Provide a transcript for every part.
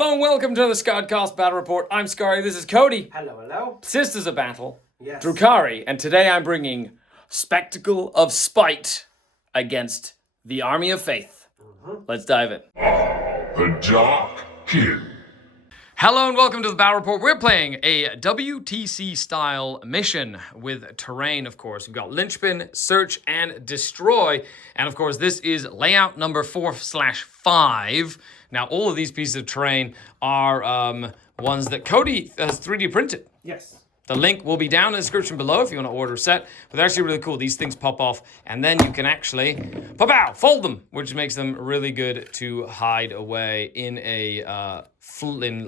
Hello and welcome to the Skaredcast Battle Report. I'm Skari, this is Cody. Hello, hello. Sisters of Battle. Yes. Drukhari, and today I'm bringing Spectacle of Spite against the Army of Faith. Let's dive in. The Dark King. Hello and welcome to the Battle Report. We're playing a WTC-style mission with terrain, of course. We've got Linchpin, Search, and Destroy. And, of course, this is layout number 4/5. Now, all of these pieces of terrain are ones that Cody has 3D printed. Yes. The link will be down in the description below if you want to order a set. But they're actually really cool. These things pop off, and then you can actually fold them, which makes them really good to hide away in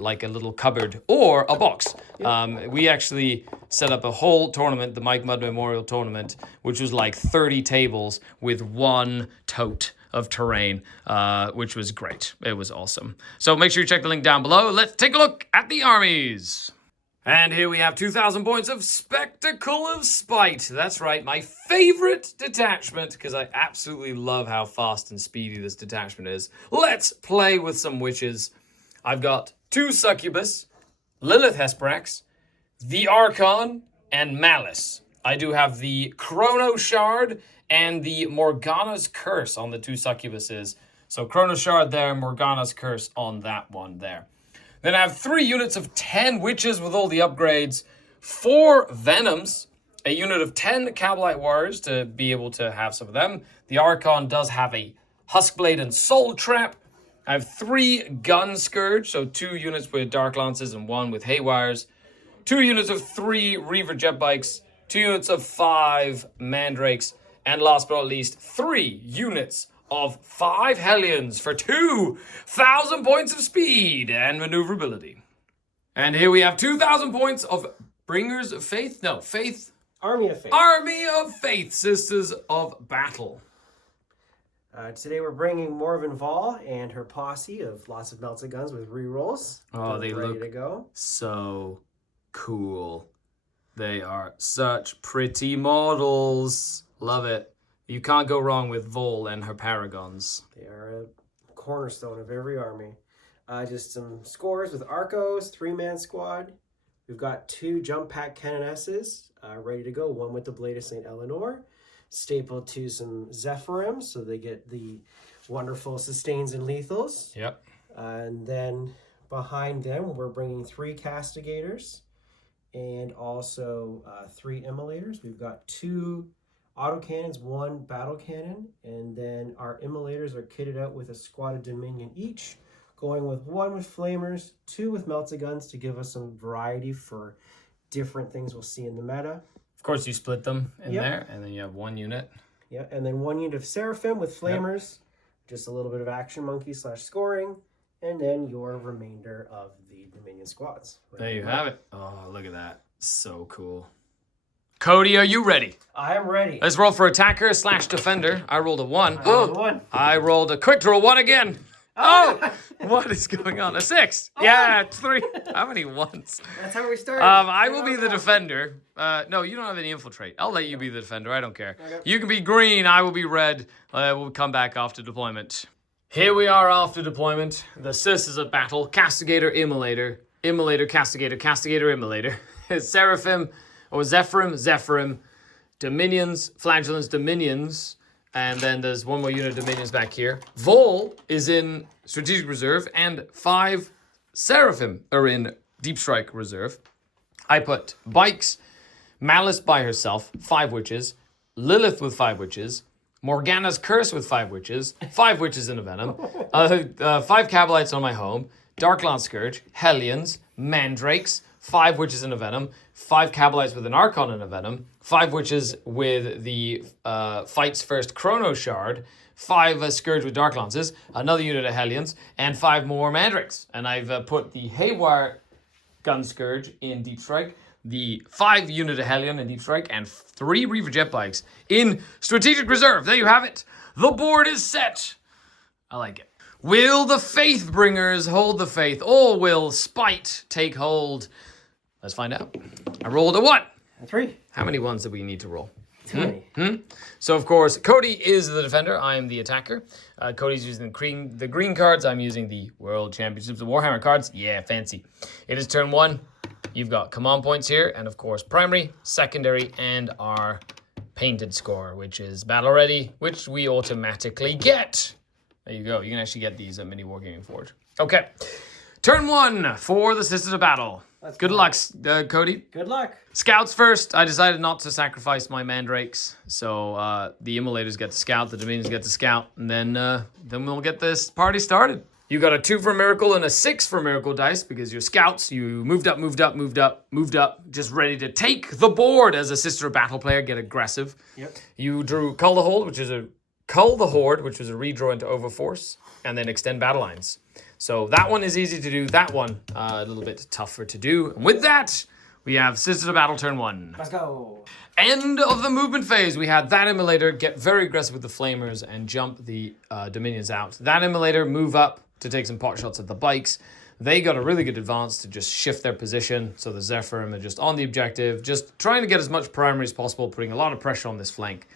like a little cupboard or a box. We actually set up a whole tournament, the Mike Mudd Memorial Tournament, which was like 30 tables with one tote of terrain, which was great. It was awesome. So make sure you check the link down below. Let's take a look at the armies. And here we have 2,000 points of Spectacle of Spite. That's right, my favorite detachment, because I absolutely love how fast and speedy this detachment is. Let's play with some witches. I've got 2 Succubus, Lilith Hesperex, the Archon, and Malice. I do have the Chrono Shard and the Morgana's Curse on the 2 Succubuses. So Chrono Shard there, Morgana's Curse on that one there. Then I have 3 units of 10 witches with all the upgrades, 4 venoms, a unit of 10 Cabalite warriors to be able to have some of them. The Archon does have a Huskblade and Soul Trap. I have 3 Gun Scourge, so 2 units with Dark Lances and 1 with Haywires. 2 units of 3 Reaver Jet Bikes, 2 units of 5 Mandrakes, and last but not least, 3 units of 5 Hellions for 2,000 points of speed and maneuverability. And here we have 2,000 points of Bringers of Faith. No, Faith. Army of Faith. Army of Faith, Sisters of Battle. Today we're bringing Morven Vol and her posse of lots of melted guns with rerolls. Oh, they ready look to go. so cool. They are such pretty models. Love it. You can't go wrong with Vol and her Paragons. They are a cornerstone of every army. Just some scores with Arcos, 3-man squad. We've got 2 jump pack Canonesses ready to go. One with the Blade of St. Eleanor, stapled to some Zephyrims, so they get the wonderful sustains and lethals. Yep. And then behind them, we're bringing 3 Castigators and also 3 Immolators. We've got 2 autocannons, 1 battle cannon, and then our Immolators are kitted out with a squad of Dominion each, going with 1 with Flamers, 2 with melted guns to give us some variety for different things we'll see in the meta. Of course, you split them in there, and then you have 1 unit. Yeah, and then 1 unit of Seraphim with Flamers, just a little bit of Action Monkey / scoring, and then your remainder of the Dominion squads. There you have it. Oh, look at that. So cool. Cody, are you ready? I am ready. Let's roll for attacker / defender. I rolled a 1. I rolled a 1. I rolled a quick draw 1 again. Oh! What is going on? A 6. Oh. Yeah, it's 3. How many 1s? That's how we started. I will be the defender. No, you don't have any infiltrate. I'll let you be the defender. I don't care. Okay. You can be green. I will be red. We'll come back after deployment. Here we are after deployment. The Sisters of Battle. Castigator, Immolator. Immolator, Castigator, Castigator, Immolator. Seraphim, or Zephyrim. Dominions, Flagellants, Dominions. And then there's 1 more unit of Dominions back here. Vol is in Strategic Reserve, and 5 Seraphim are in Deep Strike Reserve. I put Bikes, Malice by herself, 5 witches, Lilith with 5 witches, Morgana's Curse with 5 witches, 5 witches in a Venom, 5 Cabalites on my home, Darklands Scourge, Hellions, Mandrakes, 5 witches in a Venom, 5 Cabalites with an Archon in a Venom, 5 witches with the Fights First Chrono Shard, 5 Scourge with Dark Lances, another unit of Hellions, and 5 more Mandrakes. And I've put the Haywire Gun Scourge in Deep Strike, the 5 unit of Hellion in Deep Strike, and 3 Reaver Jet Bikes in Strategic Reserve. There you have it. The board is set. I like it. Will the Faithbringers hold the faith, or will spite take hold? Let's find out. I rolled a 1. A 3. How many 1s do we need to roll? Too many. So, of course, Cody is the defender. I am the attacker. Cody's using the green cards. I'm using the World Championships of Warhammer cards. Yeah, fancy. It is turn 1. You've got command points here, and of course, primary, secondary, and our painted score, which is battle ready, which we automatically get. There you go. You can actually get these at Mini Wargaming Forge. Okay. Turn 1 for the Sisters of Battle. Good luck, Cody. Good luck. Scouts first. I decided not to sacrifice my mandrakes, so the immolators get to scout, the dominions get to scout, and then we'll get this party started. You got a 2 for miracle and a 6 for miracle dice because you're scouts. You moved up, just ready to take the board as a Sister of Battle player. Get aggressive. Yep. You drew Cull the Horde, which was a redraw into Overforce, and then extend battle lines. So that one is easy to do. That one a little bit tougher to do. And with that, we have Sisters of Battle turn 1. Let's go. End of the movement phase. We had that immolator get very aggressive with the flamers and jump the dominions out. That immolator move up to take some pot shots at the bikes. They got a really good advance to just shift their position. So the Zephyrim are just on the objective, just trying to get as much primary as possible, putting a lot of pressure on this flank.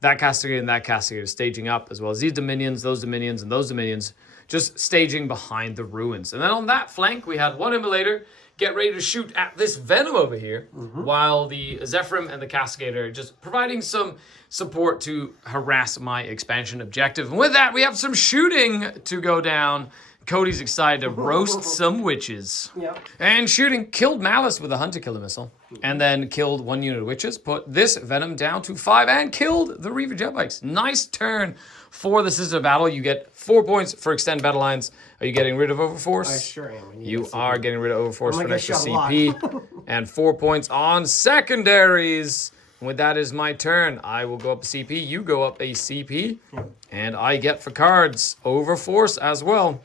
That castigator and that castigator staging up, as well as these dominions, those dominions, and those dominions, just staging behind the ruins. And then on that flank, we had one immolator get ready to shoot at this venom over here, while the Zephyrim and the castigator just providing some support to harass my expansion objective. And with that, we have some shooting to go down. Cody's excited to roast some witches. Yep. And shooting killed Malice with a hunter killer missile. And then killed 1 unit of witches, put this venom down to 5, and killed the Reaver jet bikes. Nice turn for the Sister of Battle. You get 4 points for extend battle lines. Are you getting rid of Overforce? I sure am. You are getting rid of Overforce for an extra shot a lot. CP. And 4 points on secondaries. And with that is my turn. I will go up a CP. You go up a CP. And I get for cards Overforce as well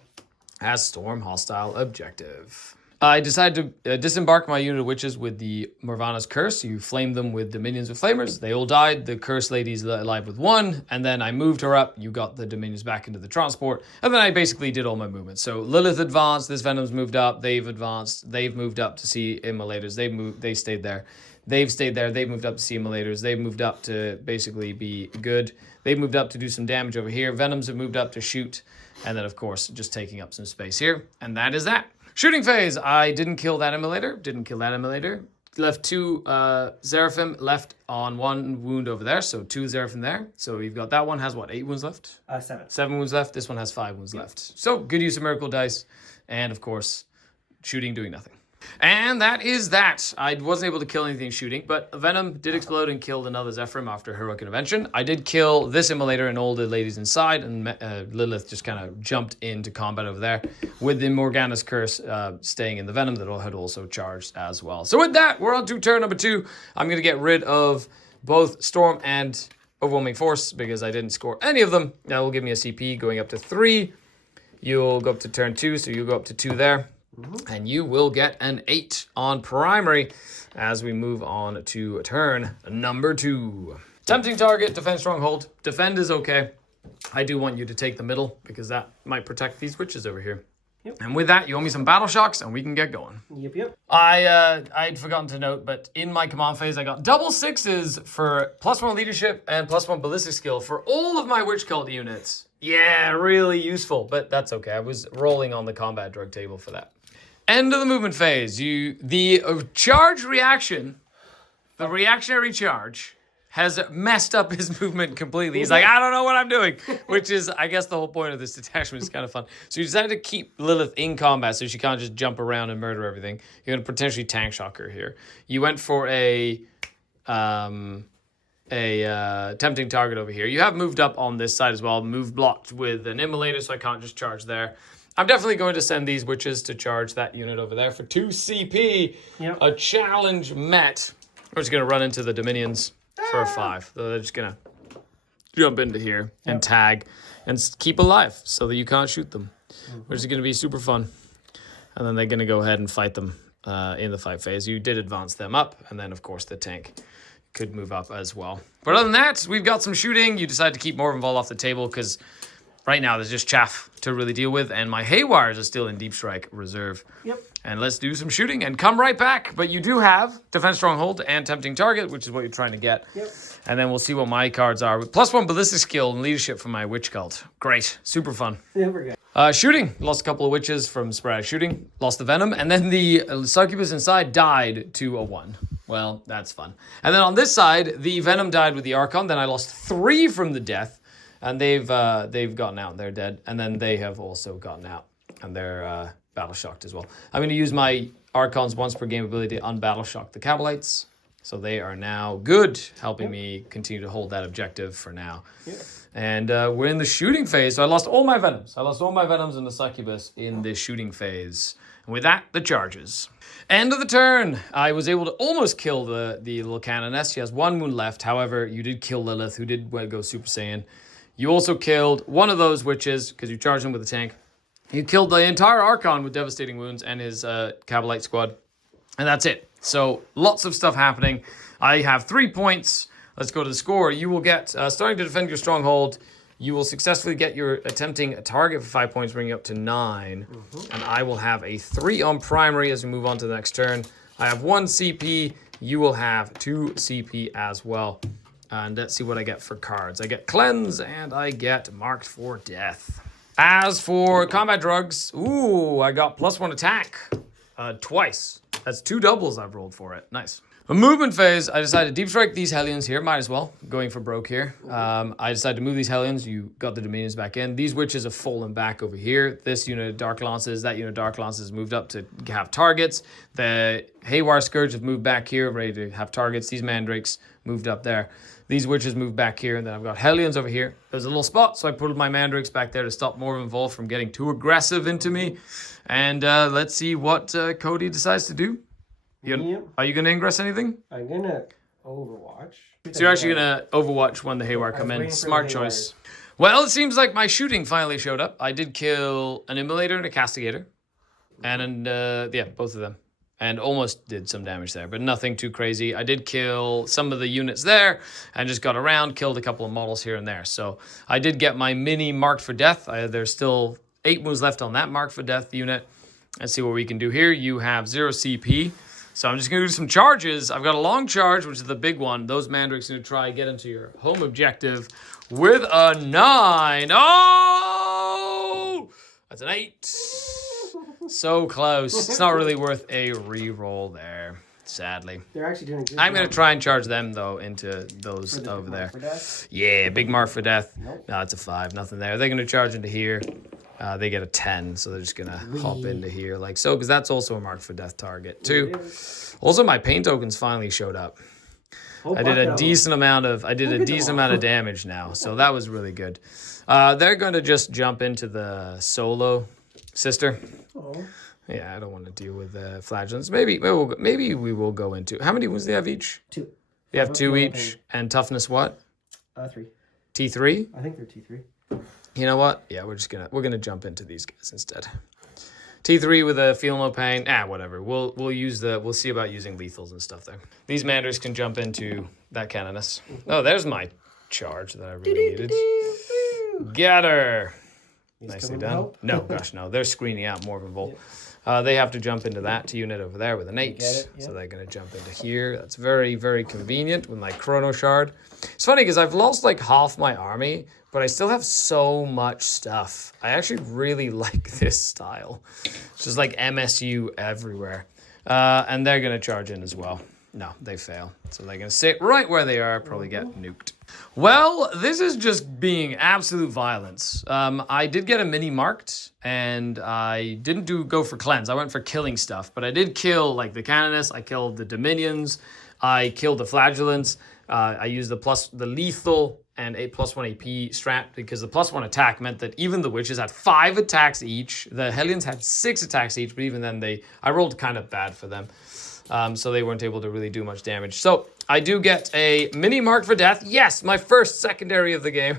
as Storm Hostile Objective. I decided to disembark my unit of witches with the Morvana's Curse. You flame them with Dominions with Flamers. They all died. The Curse Lady's alive with 1. And then I moved her up. You got the Dominions back into the transport. And then I basically did all my movements. So Lilith advanced. This Venom's moved up. They've advanced. They've moved up to see Immolators. They stayed there. They've stayed there. They've moved up to see Immolators. They've moved up to basically be good. They've moved up to do some damage over here. Venoms have moved up to shoot. And then, of course, just taking up some space here. And that is that. Shooting phase. I didn't kill that immolator. Left 2 Seraphim left on 1 wound over there. So 2 Seraphim there. So we've got that one has what, 8 wounds left? 7. 7 wounds left. This one has 5 wounds left. So good use of miracle dice. And of course, shooting doing nothing. And that is that. I wasn't able to kill anything shooting, but Venom did explode and killed another Zephyrim after heroic intervention. I did kill this immolator and all the ladies inside, and Lilith just kind of jumped into combat over there with the Morgana's Curse staying in the Venom that had also charged as well. So with that, we're on to turn number 2. I'm going to get rid of both Storm and Overwhelming Force because I didn't score any of them. That will give me a CP going up to 3. You'll go up to turn 2, so you'll go up to 2 there. And you will get an 8 on primary as we move on to turn number 2. Tempting target, defend stronghold. Defend is okay. I do want you to take the middle because that might protect these witches over here. Yep. And with that, you owe me some battle shocks and we can get going. Yep. I'd forgotten to note, but in my command phase, I got double 6s for +1 leadership and +1 ballistic skill for all of my witch cult units. Yeah, really useful, but that's okay. I was rolling on the combat drug table for that. End of the movement phase. The charge reaction, the reactionary charge, has messed up his movement completely. He's like, I don't know what I'm doing, which is, I guess, the whole point of this detachment is kind of fun. So you decided to keep Lilith in combat so she can't just jump around and murder everything. You're going to potentially tank shock her here. You went for a tempting target over here. You have moved up on this side as well. Moved blocked with an immolator, so I can't just charge there. I'm definitely going to send these witches to charge that unit over there for 2 CP. Yep. A challenge met. We're just going to run into the Dominions for a 5. So they're just going to jump into here and tag and keep alive so that you can't shoot them, which is going to be super fun. And then they're going to go ahead and fight them in the fight phase. You did advance them up, and then, of course, the tank could move up as well. But other than that, we've got some shooting. You decide to keep more of them all off the table because right now there's just chaff to really deal with, and my Haywires are still in Deep Strike Reserve. Yep. And let's do some shooting and come right back. But you do have Defense Stronghold and Tempting Target, which is what you're trying to get. Yep. And then we'll see what my cards are. With +1 ballistic skill and leadership from my witch cult. Great. Super fun. Yeah, we're good. Shooting. Lost a couple of witches from sporadic shooting. Lost the venom. And then the succubus inside died to a 1. Well, that's fun. And then on this side, the venom died with the Archon. Then I lost 3 from the death. And they've gotten out. They're dead. And then they have also gotten out. And they're battle shocked as well. I'm going to use my Archon's once per game ability to unbattle shock the Cabalites. So they are now good, helping me continue to hold that objective for now. Yeah. And we're in the shooting phase. So I lost all my venoms. I lost all my venoms in the succubus in the shooting phase. And with that, the charges. End of the turn. I was able to almost kill the little canoness. She has 1 wound left. However, you did kill Lilith, who did go Super Saiyan. You also killed one of those witches, because you charged him with a tank. You killed the entire Archon with devastating wounds and his Cabalite squad. And that's it. So lots of stuff happening. I have 3 points. Let's go to the score. You will get, starting to defend your stronghold, you will successfully get your attempting a target for 5 points, bringing you up to 9. And I will have a 3 on primary as we move on to the next turn. I have 1 CP. You will have 2 CP as well. And let's see what I get for cards. I get Cleanse and I get Marked for Death. As for combat drugs, ooh, I got +1 attack twice. That's 2 doubles I've rolled for it. Nice. A movement phase, I decided to deep strike these Hellions here. Might as well. Going for broke here. I decided to move these Hellions. You got the Dominions back in. These witches have fallen back over here. This unit of Dark Lances, that unit of Dark Lances moved up to have targets. The Haywire Scourge have moved back here, ready to have targets. These Mandrakes moved up there. These witches moved back here, and then I've got Hellions over here. There's a little spot, so I put my Mandrakes back there to stop more of Evolve from getting too aggressive into me. And let's see what Cody decides to do. Are you going to ingress anything? I'm going to Overwatch. So you're actually going to Overwatch when the Haywire come in. Smart choice. Well, it seems like my shooting finally showed up. I did kill an Immolator and a Castigator. And, yeah, both of them. And almost did some damage there, but nothing too crazy. I did kill some of the units there and just got around, killed a couple of models here and there. So I did get my mini Marked for Death. There's still 8 moves left on that Marked for Death unit. Let's see what we can do here. You have 0 CP. So I'm just going to do some charges. I've got a long charge, which is the big one. Those Mandrakes are going to try get into your home objective with a 9. Oh! That's an 8. So close. It's not really worth a re-roll there, sadly. They're actually doing a good I'm going to try and charge them, though, into those over there. Yeah, big Mark for Death. Nope. No, it's a 5. Nothing there. They're going to charge into here. They get a 10, so they're just going to hop into here like so, because that's also a Mark for Death target, too. Also, my pain tokens finally showed up. I did a decent amount of damage now, so that was really good. They're going to just jump into the solo sister. Oh. Yeah, I don't want to deal with flagellants. Maybe we will go into... How many wounds do they have each? 2. They have 2 each. And toughness what? 3. T3? I think they're T3. You know what? Yeah, we're gonna jump into these guys instead. T3 with a feel no pain. Whatever. We'll see about using lethals and stuff there. These Manders can jump into that Canoness. Oh, there's my charge that I really needed. Get her. Nicely done. No, gosh, no. They're screening out more of a Volt. They have to jump into that unit over there with an 8. So they're going to jump into here. That's very, very convenient with my Chrono Shard. It's funny because I've lost like half my army, but I still have so much stuff. I actually really like this style. It's just like MSU everywhere. And they're going to charge in as well. No, they fail. So they're going to sit right where they are, probably get nuked. Well, this is just being absolute violence. I did get a mini marked, and I didn't go for cleanse. I went for killing stuff, but I did kill like the Canoness. I killed the Dominions. I killed the Flagellants. I used the lethal and a +1 AP strat because the +1 attack meant that even the witches had 5 attacks each. The Hellions had 6 attacks each, but even then I rolled kind of bad for them. So they weren't able to really do much damage. So I do get a mini Marked for Death. Yes, my first secondary of the game.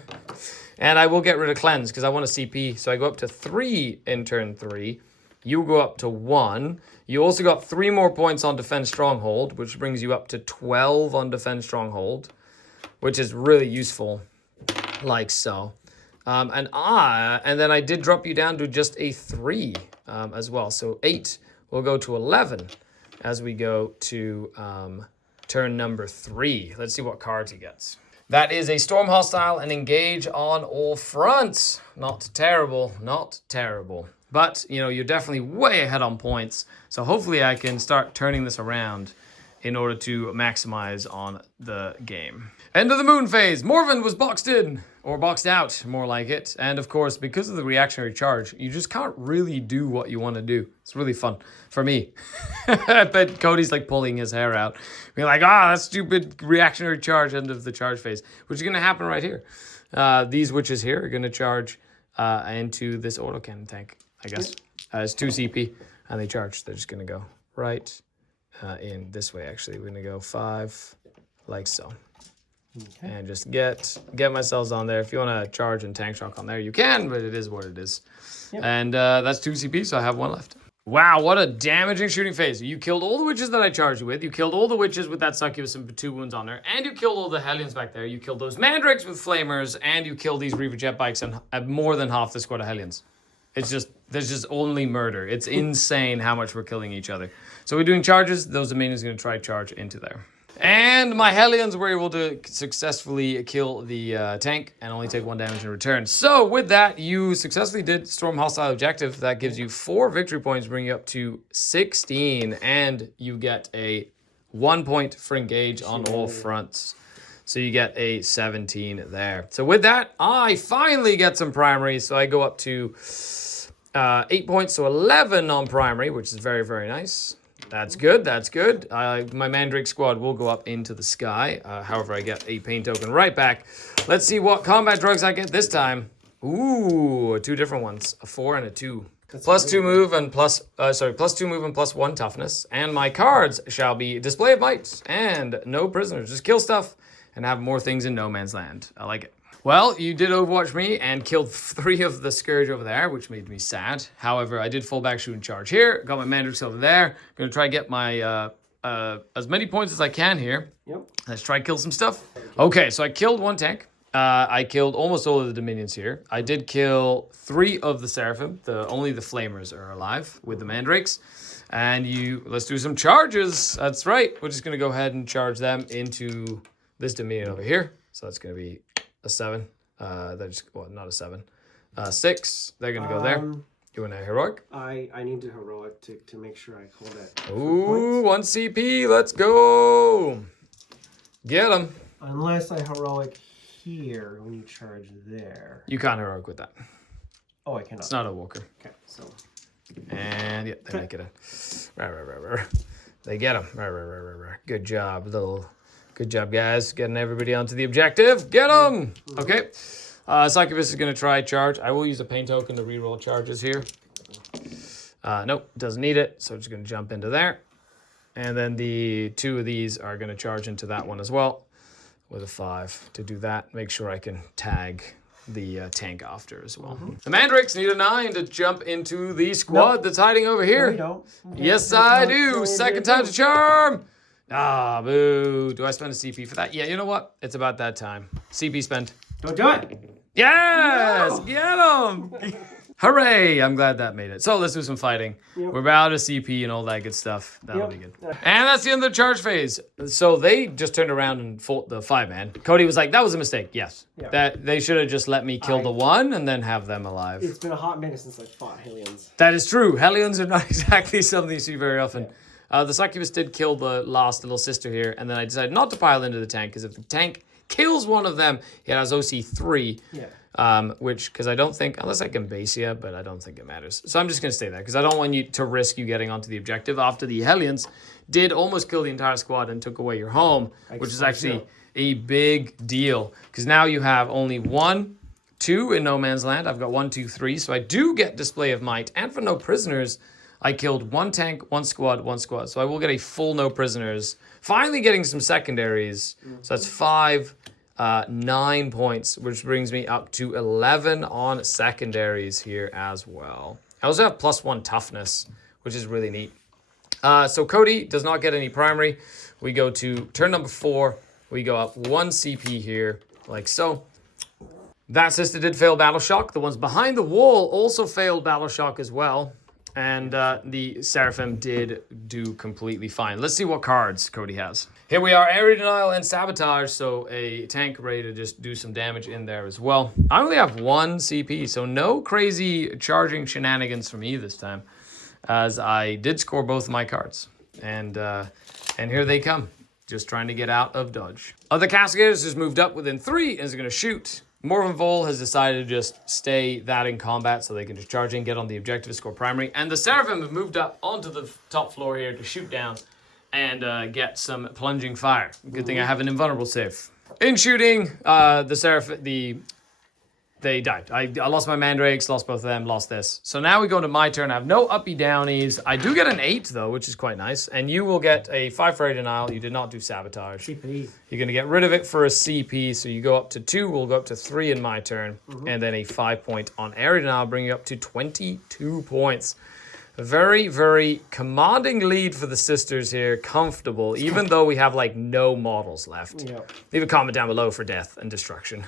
And I will get rid of Cleanse because I want a CP. So I go up to 3 in turn 3. You go up to 1. You also got 3 more points on Defense Stronghold, which brings you up to 12 on Defense Stronghold, which is really useful, like so. And then I did drop you down to just a 3 as well. So 8 will go to 11 as we go to turn number 3. Let's see what cards he gets. That is a Storm Hostile and Engage on all fronts. Not terrible, not terrible. But, you know, you're definitely way ahead on points. So hopefully I can start turning this around in order to maximize on the game. End of the moon phase. Morven was boxed in, or boxed out, more like it. And of course, because of the reactionary charge, you just can't really do what you want to do. It's really fun for me. I bet Cody's like pulling his hair out. Being like, that stupid reactionary charge, end of the charge phase, which is going to happen right here. These witches here are going to charge into this autocannon tank, I guess. It's 2 CP, and they charge. They're just going to go right in this way, actually. We're going to go 5, like so. Okay. And just get myself on there. If you want to charge and tank shock on there, you can, but it is what it is. Yep. And that's 2 CP, so I have 1 left. Wow, what a damaging shooting phase. You killed all the witches that I charged you with. You killed all the witches with that succubus and 2 wounds on there. And you killed all the Hellions back there. You killed those mandrakes with flamers. And you killed these Reaver jet bikes and more than half the squad of Hellions. It's just, there's just only murder. It's insane how much we're killing each other. So we're doing charges. Those minions are going to try charge into there. And my Hellions were able to successfully kill the tank and only take 1 damage in return. So with that, you successfully did Storm Hostile Objective. That gives you 4 victory points, bringing you up to 16. And you get a 1 point for Engage on all fronts. So you get a 17 there. So with that, I finally get some primary. So I go up to 8 points, so 11 on primary, which is very, very nice. That's good, that's good. My Mandrake squad will go up into the sky. However, I get a pain token right back. Let's see what combat drugs I get this time. Ooh, 2 different ones, a 4 and a 2. Plus 2 move and plus 2 move and plus 1 toughness. And my cards shall be Display of Might and No Prisoners. Just kill stuff and have more things in no man's land. I like it. Well, you did Overwatch me and killed 3 of the Scourge over there, which made me sad. However, I did fall back, shoot, and charge here. Got my Mandrakes over there. Gonna try to get my as many points as I can here. Yep. Let's try to kill some stuff. Okay, so I killed 1 tank. I killed almost all of the Dominions here. I did kill 3 of the Seraphim. Only the Flamers are alive with the Mandrakes. And let's do some charges. That's right. We're just gonna go ahead and charge them into this Dominion over here. So that's gonna be a 7. Not a 7. 6. They're gonna go there. You want a heroic? I need a heroic to make sure I hold it. Ooh, 1 CP. Let's go. Get him. Unless I heroic here when you charge there. You can't heroic with that. Oh, I cannot. It's not a walker. Okay, so. And yeah, they make it in. They get him. Good job, Good job, guys. Getting everybody onto the objective. Get them! Okay. Succubus is going to try charge. I will use a pain token to reroll charges here. Nope, doesn't need it. So just going to jump into there. And then the 2 of these are going to charge into that one as well with a 5 to do that. Make sure I can tag the tank after as well. The Mandrakes need a 9 to jump into the squad that's hiding over here. No, you don't. Okay. Yes, I do. Second time to charm. Ah, boo. Do I spend a CP for that? Yeah, you know what? It's about that time. CP spent. Don't do it. Yes! No. Get him! Hooray! I'm glad that made it. So let's do some fighting. Yep. We're about a CP and all that good stuff. That'll be good. And that's the end of the charge phase. So they just turned around and fought the 5-man. Cody was like, that was a mistake. Yes. Yeah. That they should have just let me kill the 1 and then have them alive. It's been a hot minute since I fought Hellions. That is true. Hellions are not exactly something you see very often. Yeah. The Succubus did kill the last little sister here, and then I decided not to pile into the tank, because if the tank kills one of them, it has OC 3, because I don't think, unless I can base you, but I don't think it matters. So I'm just going to stay there, because I don't want you to risk you getting onto the objective after the Hellions did almost kill the entire squad and took away your home, which is actually a big deal, because now you have only 1, 2 in no man's land. I've got 1, 2, 3, so I do get Display of Might, and for no prisoners, I killed 1 tank, 1 squad, 1 squad. So I will get a full no prisoners. Finally getting some secondaries. So that's 5, 9 points, which brings me up to 11 on secondaries here as well. I also have plus 1 toughness, which is really neat. So Cody does not get any primary. We go to turn number 4. We go up 1 CP here, like so. That sister did fail Battle Shock. The ones behind the wall also failed Battle Shock as well. And the Seraphim did do completely fine. Let's see what cards Cody has. Here we are, Area Denial and Sabotage. So a tank ready to just do some damage in there as well. I only have 1 CP, so no crazy charging shenanigans for me this time, as I did score both of my cards. And here they come, just trying to get out of dodge. Other Castigators just moved up within 3 and is going to shoot. Morven Vol has decided to just stay that in combat so they can just charge in, get on the objective, score primary. And the Seraphim have moved up onto the top floor here to shoot down and get some plunging fire. Good thing I have an invulnerable save. In shooting, the Seraphim, they died. I lost my mandrakes, lost both of them, lost this. So now we go to my turn. I have no uppy downies. I do get an 8 though, which is quite nice. And you will get a 5 for Area Denial. You did not do Sabotage. CP. You're going to get rid of it for a CP. So you go up to 2. We'll go up to 3 in my turn. And then a 5 point on Area Denial, bring you up to 22 points. A very, very commanding lead for the sisters here. Comfortable, even though we have like no models left. Yep. Leave a comment down below for death and destruction.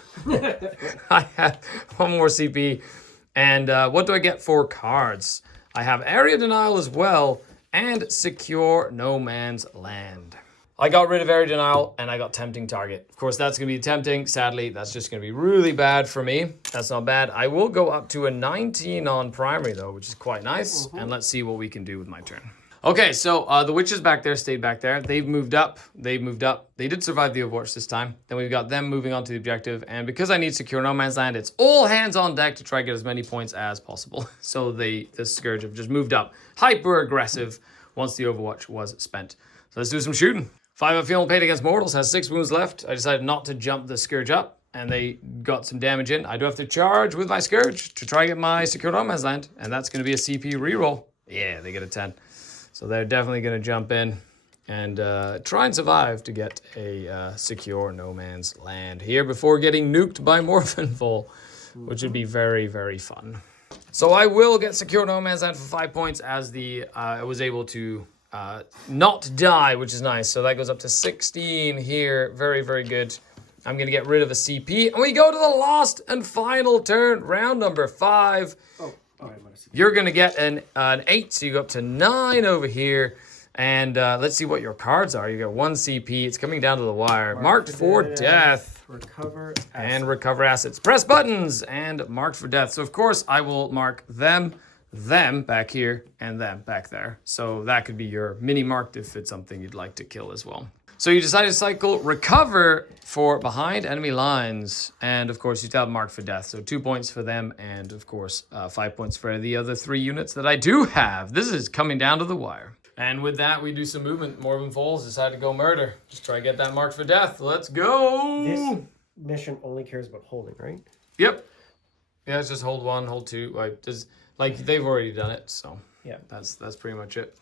I have 1 more CP. And what do I get for cards? I have Area Denial as well and Secure No Man's Land. I got rid of Area Denial and I got Tempting Target. Of course, that's going to be tempting. Sadly, that's just going to be really bad for me. That's not bad. I will go up to a 19 on primary though, which is quite nice. And let's see what we can do with my turn. Okay, so the witches back there stayed back there. They've moved up. They've moved up. They did survive the Overwatch this time. Then we've got them moving on to the objective. And because I need Secure No Man's Land, it's all hands on deck to try to get as many points as possible. So the Scourge have just moved up. Hyper aggressive once the Overwatch was spent. So let's do some shooting. 5 of Feeling Pain against Mortals, has 6 wounds left. I decided not to jump the Scourge up, and they got some damage in. I do have to charge with my Scourge to try and get my Secure No Man's Land, and that's going to be a CP reroll. Yeah, they get a 10. So they're definitely going to jump in and try and survive to get a Secure No Man's Land here before getting nuked by Morven Vol, which would be very, very fun. So I will get Secure No Man's Land for 5 points as I was able to not die, which is nice. So that goes up to 16 here. Very, very good. I'm going to get rid of a CP. And we go to the last and final turn, round number 5. You're going to get an 8, so you go up to 9 over here. And let's see what your cards are. You got 1 CP. It's coming down to the wire. Marked for death. Recover assets. And recover assets. Press buttons and marked for death. So, of course, I will mark them back here, and them back there. So that could be your mini marked if it's something you'd like to kill as well. So you decide to cycle recover for behind enemy lines, and of course you still have marked for death. So 2 points for them, and of course 5 points for the other 3 units that I do have. This is coming down to the wire. And with that, we do some movement. Morven Falls decided to go murder. Just try to get that marked for death. Let's go! This mission only cares about holding, right? Yep. Yeah, it's just hold 1, hold 2. Like they've already done it, so yeah, that's pretty much it.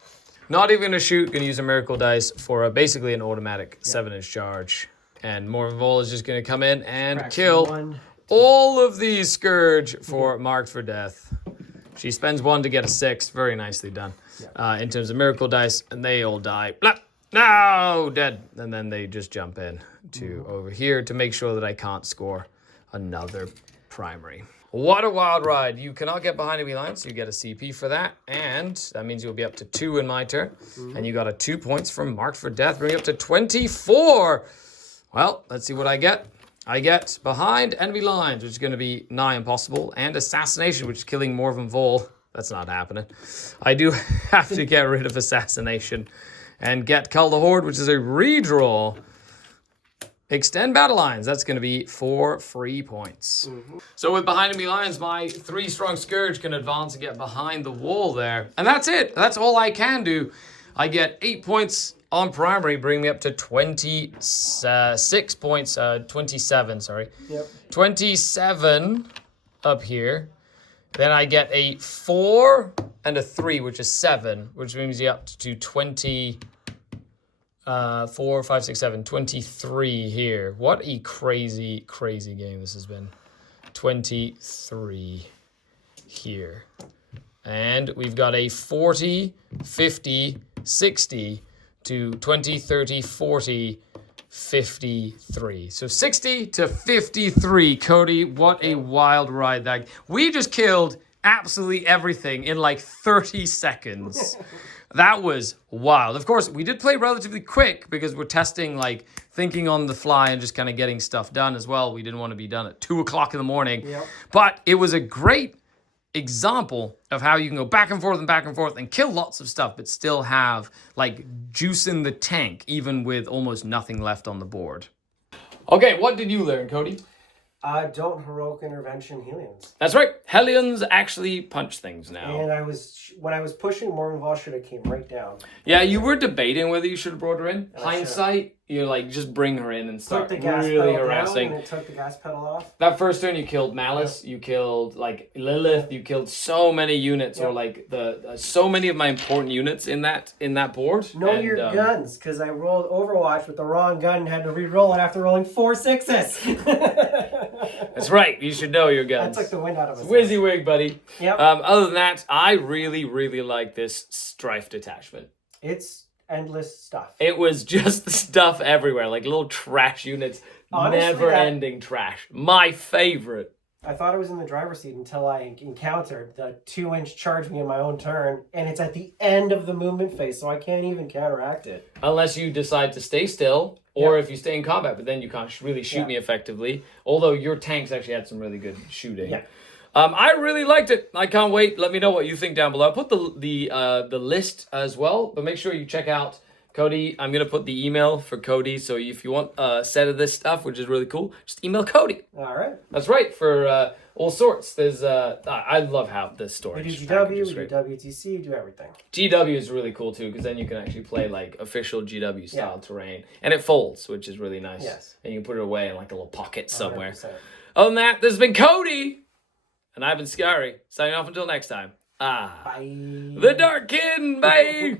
Not even gonna shoot. Gonna use a miracle dice for basically an automatic 7-inch charge, and Morven Vol is just gonna come in and kill all of these Scourge for marked for death. She spends 1 to get a 6. Very nicely done. In terms of miracle dice, and they all die. Blah. No, dead. And then they just jump in to over here to make sure that I can't score another primary. What a wild ride. You cannot get behind enemy lines, so you get a CP for that. And that means you'll be up to 2 in my turn. And you got a 2 points from Marked for Death, bringing you up to 24. Well, let's see what I get. I get behind enemy lines, which is going to be nigh impossible, and assassination, which is killing Morven Vol. That's not happening. I do have to get rid of assassination and get Cull the Horde, which is a redraw. Extend battle lines. That's going to be 4 free points. So with behind enemy lines, my 3 strong Scourge can advance and get behind the wall there. And that's it. That's all I can do. I get 8 points on primary, bring me up to 26 points. 27, sorry. Yep. 27 up here. Then I get a 4 and a 3, which is 7, which brings you up to 20... 4, 5, 6, 7, 23 here. What a crazy, crazy game this has been. 23 here. And we've got a 40, 50, 60 to 20, 30, 40 53. So 60 to 53, Cody. What a wild ride that. We just killed absolutely everything in like 30 seconds. That was wild. Of course, we did play relatively quick because we're testing, like, thinking on the fly and just kind of getting stuff done as well. We didn't want to be done at 2 o'clock in the morning. Yep. But it was a great example of how you can go back and forth and kill lots of stuff, but still have, like, juice in the tank, even with almost nothing left on the board. Okay, what did you learn, Cody? Don't heroic intervention Hellions. That's right. Hellions actually punch things now. And when I was pushing, Morgenval should have came right down. Yeah, you were debating whether you should have brought her in. And Hindsight, you're like, just bring her in and start Took the gas really pedal harassing. down and it took the gas pedal off. That first turn, you killed Malice, you killed like Lilith, you killed so many units, or Yep. like so many of my important units in that board. Know And, your guns, because I rolled Overwatch with the wrong gun and had to re-roll it after rolling 4 6s. That's right. You should know your guns. That took the wind out of us. WYSIWYG, buddy. Yep. Other than that, I really, really like this Strife detachment. It's endless stuff. It was just the stuff everywhere, like little trash units, Honestly, never-ending trash. My favorite. I thought I was in the driver's seat until I encountered the 2-inch charge me in my own turn, and it's at the end of the movement phase, so I can't even counteract it. Unless you decide to stay still, or if you stay in combat, but then you can't really shoot me effectively. Although your tanks actually had some really good shooting. Yeah. I really liked it. I can't wait. Let me know what you think down below. I'll put the list as well, but make sure you check out Cody. I'm going to put the email for Cody, so if you want a set of this stuff, which is really cool, just email Cody. All right. That's right, for all sorts. There's I love how this storage We do package GW, is we do great. WTC, we do everything. GW is really cool too, because then you can actually play like official GW style terrain, and it folds, which is really nice. Yes. And you can put it away in like a little pocket somewhere. 100%. Other than that, this has been Cody, and I've been Skari. Signing off until next time. Bye. The Dark Kid, bye.